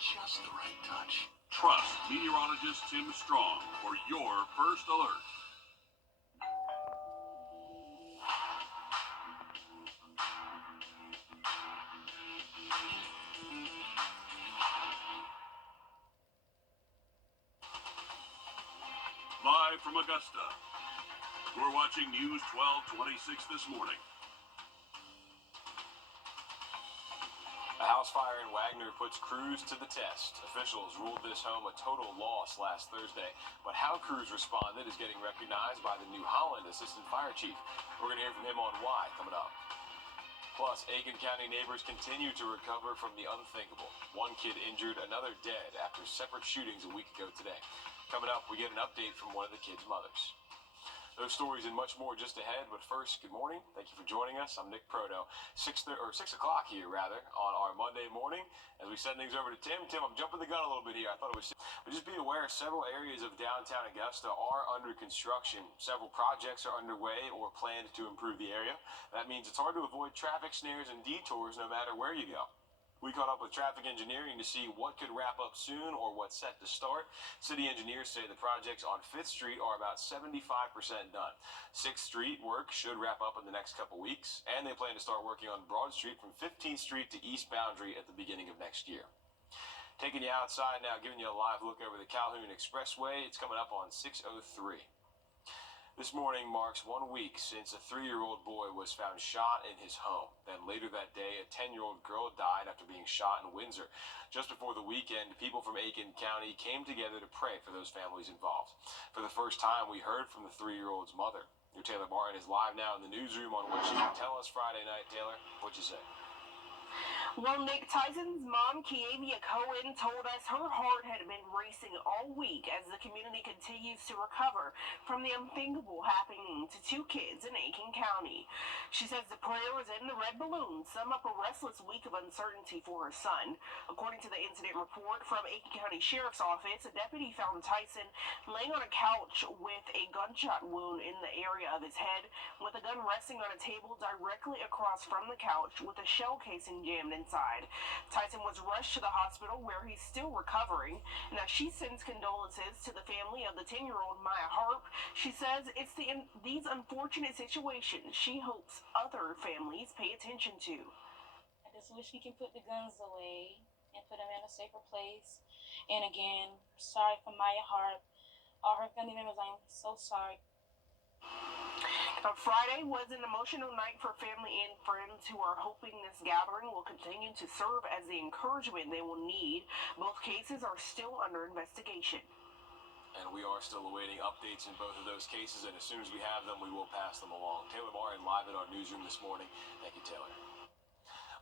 just the right touch. Trust meteorologist Tim Strong for your first alert. Live from Augusta, you're watching News 1226 this morning. A house fire in Wagner puts crews to the test. Officials ruled this home a total loss last Thursday. But how crews responded is getting recognized by the New Holland Assistant Fire Chief. We're going to hear from him on why coming up. Plus, Aiken County neighbors continue to recover from the unthinkable. One kid injured, another dead after separate shootings a week ago today. Coming up, we get an update from one of the kids' mothers. Those stories and much more just ahead, but first, good morning. Thank you for joining us. I'm Nick Proto. 6 o'clock here, rather, on our Monday morning. As we send things over to Tim. Tim, I'm jumping the gun a little bit here. I thought it was... But just be aware, several areas of downtown Augusta are under construction. Several projects are underway or planned to improve the area. That means it's hard to avoid traffic snares and detours no matter where you go. We caught up with traffic engineering to see what could wrap up soon or what's set to start. City engineers say the projects on 5th Street are about 75% done. 6th Street work should wrap up in the next couple weeks, and they plan to start working on Broad Street from 15th Street to East Boundary at the beginning of next year. Taking you outside now, giving you a live look over the Calhoun Expressway. It's coming up on 6:03. This morning marks 1 week since a 3-year-old boy was found shot in his home. Then later that day, a 10-year-old girl died after being shot in Windsor. Just before the weekend, people from Aiken County came together to pray for those families involved. For the first time, we heard from the 3-year-old's mother. Your Taylor Martin is live now in the newsroom on what she can tell us Friday night. Taylor, what'd you say? Well, Nick, Tyson's mom, Kiavia Cohen, told us her heart had been racing all week as the community continues to recover from the unthinkable happening to 2 kids in Aiken County. She says the prayers and the red balloons sum up a restless week of uncertainty for her son. According to the incident report from Aiken County Sheriff's Office, a deputy found Tyson laying on a couch with a gunshot wound in the area of his head, with a gun resting on a table directly across from the couch with a shell casing jammed inside. Tyson was rushed to the hospital where he's still recovering. Now, she sends condolences to the family of the 10-year-old Maya Harp. She says it's these unfortunate situations she hopes other families pay attention to. I just wish we can put the guns away and put them in a safer place. And again, sorry for Maya Harp. All her family members, I'm so sorry. Friday was an emotional night for family and friends who are hoping this gathering will continue to serve as the encouragement they will need. Both cases are still under investigation. And we are still awaiting updates in both of those cases, and as soon as we have them, we will pass them along. Taylor Martin live in our newsroom this morning. Thank you, Taylor.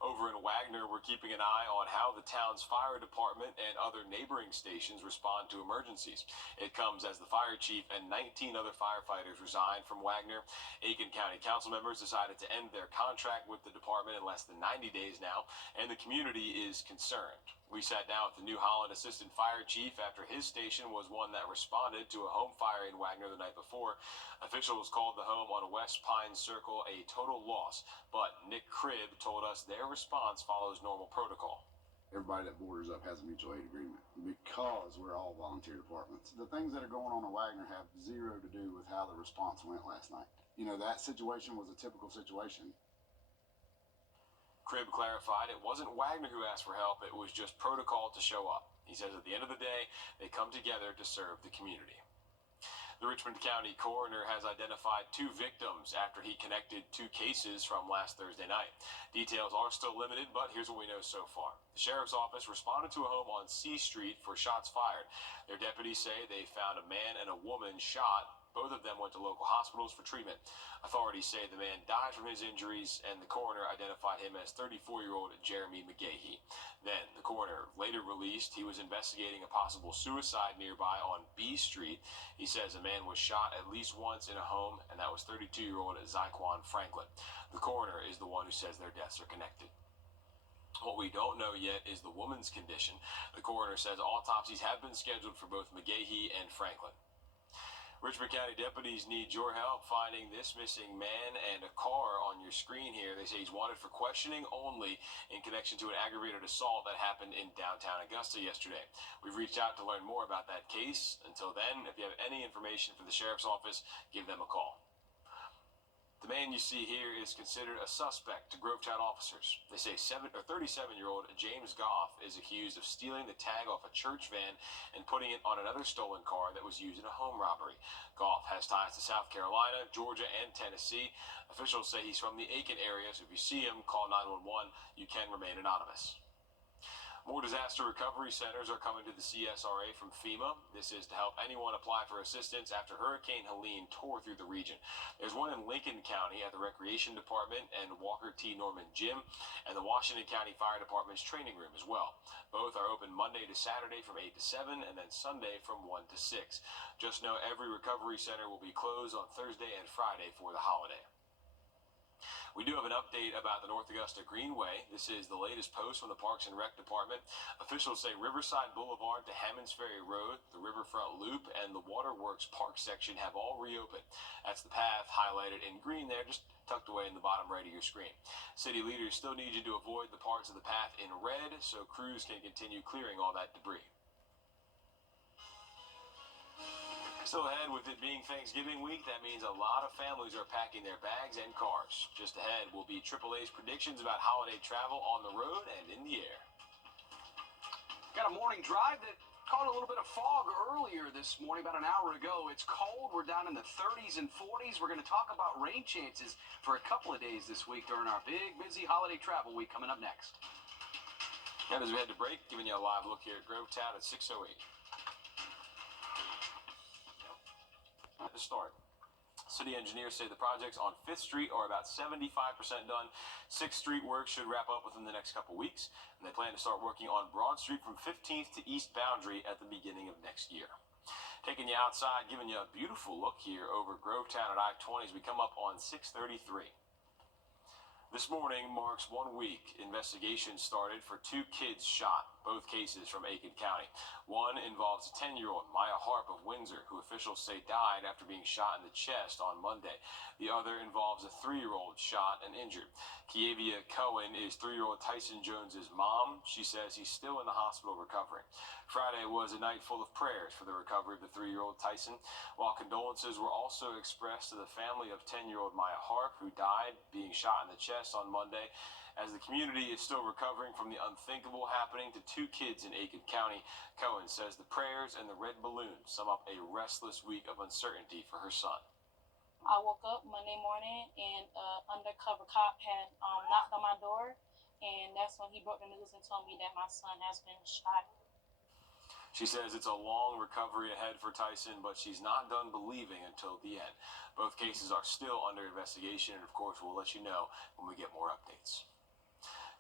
Over in Wagner, we're keeping an eye on how the town's fire department and other neighboring stations respond to emergencies. It comes as the fire chief and 19 other firefighters resigned from Wagner. Aiken County council members decided to end their contract with the department in less than 90 days now, and the community is concerned. We sat down with the New Holland Assistant Fire Chief after his station was one that responded to a home fire in Wagner the night before. Officials called the home on West Pine Circle a total loss, but Nick Cribb told us their response follows normal protocol. Everybody that borders up has a mutual aid agreement because we're all volunteer departments. The things that are going on in Wagner have zero to do with how the response went last night. You know, that situation was a typical situation. Cribb clarified it wasn't Wagner who asked for help, it was just protocol to show up. He says at the end of the day, they come together to serve the community. The Richmond County coroner has identified 2 victims after he connected 2 cases from last Thursday night. Details are still limited, but here's what we know so far. The sheriff's office responded to a home on C Street for shots fired. Their deputies say they found a man and a woman shot. Both of them went to local hospitals for treatment. Authorities say the man died from his injuries, and the coroner identified him as 34-year-old Jeremy McGahee. Then, the coroner later released he was investigating a possible suicide nearby on B Street. He says a man was shot at least once in a home, and that was 32-year-old Zyquan Franklin. The coroner is the one who says their deaths are connected. What we don't know yet is the woman's condition. The coroner says autopsies have been scheduled for both McGahee and Franklin. Richmond County deputies need your help finding this missing man and a car on your screen here. They say he's wanted for questioning only in connection to an aggravated assault that happened in downtown Augusta yesterday. We've reached out to learn more about that case. Until then, if you have any information for the sheriff's office, give them a call. The man you see here is considered a suspect to Grovetown officers. They say 37-year-old James Goff is accused of stealing the tag off a church van and putting it on another stolen car that was used in a home robbery. Goff has ties to South Carolina, Georgia, and Tennessee. Officials say he's from the Aiken area, so if you see him, call 911. You can remain anonymous. More disaster recovery centers are coming to the CSRA from FEMA. This is to help anyone apply for assistance after Hurricane Helene tore through the region. There's one in Lincoln County at the Recreation Department and Walker T. Norman Gym, and the Washington County Fire Department's training room as well. Both are open Monday to Saturday from 8 to 7 and then Sunday from 1 to 6. Just know every recovery center will be closed on Thursday and Friday for the holiday. We do have an update about the North Augusta Greenway. This is the latest post from the Parks and Rec Department. Officials say Riverside Boulevard to Hammonds Ferry Road, the Riverfront Loop, and the Waterworks Park section have all reopened. That's the path highlighted in green there, just tucked away in the bottom right of your screen. City leaders still need you to avoid the parts of the path in red so crews can continue clearing all that debris. Still ahead, with it being Thanksgiving week, that means a lot of families are packing their bags and cars. Just ahead will be AAA's predictions about holiday travel on the road and in the air. Got a morning drive that caught a little bit of fog earlier this morning, about an hour ago. It's cold. We're down in the 30s and 40s. We're going to talk about rain chances for a couple of days this week during our big, busy holiday travel week coming up next. And as we head to break, giving you a live look here at Grovetown at 6:08. At the start, city engineers say the projects on 5th Street are about 75% done. 6th Street work should wrap up within the next couple weeks, and they plan to start working on Broad Street from 15th to East Boundary at the beginning of next year. Taking you outside, giving you a beautiful look here over Grovetown at I-20 as we come up on 633. This morning marks 1 week. Investigations started for 2 kids shot, both cases from Aiken County. One involves a 10-year-old, Maya Harp of Windsor, who officials say died after being shot in the chest on Monday. The other involves a 3-year-old shot and injured. Kiavia Cohen is 3-year-old Tyson Jones's mom. She says he's still in the hospital recovering. Friday was a night full of prayers for the recovery of the 3-year-old Tyson, while condolences were also expressed to the family of 10-year-old Maya Harp, who died being shot in the chest on Monday. As the community is still recovering from the unthinkable happening to 2 kids in Aiken County, Cohen says the prayers and the red balloons sum up a restless week of uncertainty for her son. I woke up Monday morning and an undercover cop had knocked on my door, and that's when he broke the news and told me that my son has been shot. She says it's a long recovery ahead for Tyson, but she's not done believing until the end. Both cases are still under investigation, and of course we'll let you know when we get more updates.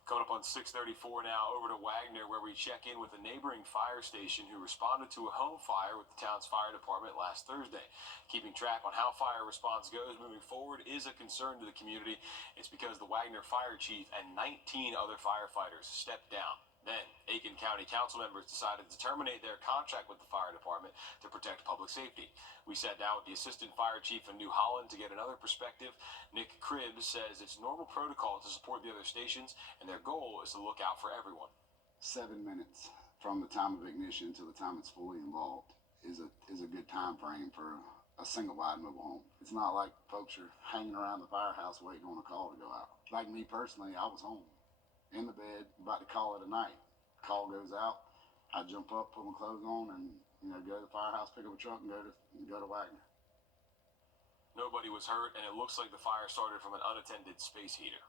Coming up on 6:34 now, over to Wagner, where we check in with a neighboring fire station who responded to a home fire with the town's fire department last Thursday. Keeping track on how fire response goes moving forward is a concern to the community. It's because the Wagner fire chief and 19 other firefighters stepped down. Then, Aiken County Council members decided to terminate their contract with the fire department to protect public safety. We sat down with the assistant fire chief in New Holland to get another perspective. Nick Cribbs says it's normal protocol to support the other stations, and their goal is to look out for everyone. 7 minutes from the time of ignition to the time it's fully involved is a good time frame for a single-wide mobile home. It's not like folks are hanging around the firehouse waiting on a call to go out. Like me personally, I was home, in the bed, about to call it a night. Call goes out, I jump up, put my clothes on, and go to the firehouse, pick up a truck, and go to Wagner. Nobody was hurt, and it looks like the fire started from an unattended space heater.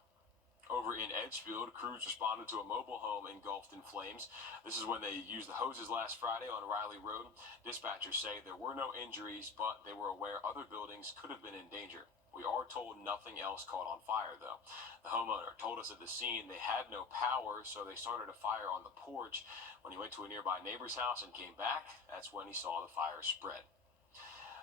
Over in Edgefield, crews responded to a mobile home engulfed in flames. This is when they used the hoses last Friday on Riley Road. Dispatchers say there were no injuries, but they were aware other buildings could have been in danger. We are told nothing else caught on fire, though. The homeowner told us at the scene they had no power, so they started a fire on the porch. When he went to a nearby neighbor's house and came back, that's when he saw the fire spread.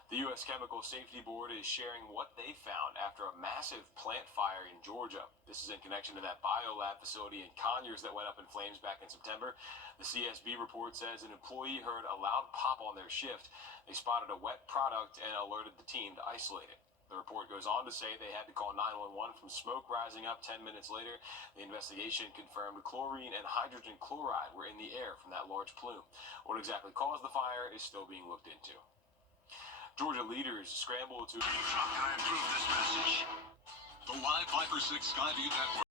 The U.S. Chemical Safety Board is sharing what they found after a massive plant fire in Georgia. This is in connection to that biolab facility in Conyers that went up in flames back in September. The CSB report says an employee heard a loud pop on their shift. They spotted a wet product and alerted the team to isolate it. The report goes on to say they had to call 911 from smoke rising up 10 minutes later. The investigation confirmed chlorine and hydrogen chloride were in the air from that large plume. What exactly caused the fire is still being looked into. Georgia leaders scramble to... How can I improve this message? The live 5 for 6 Skyview Network.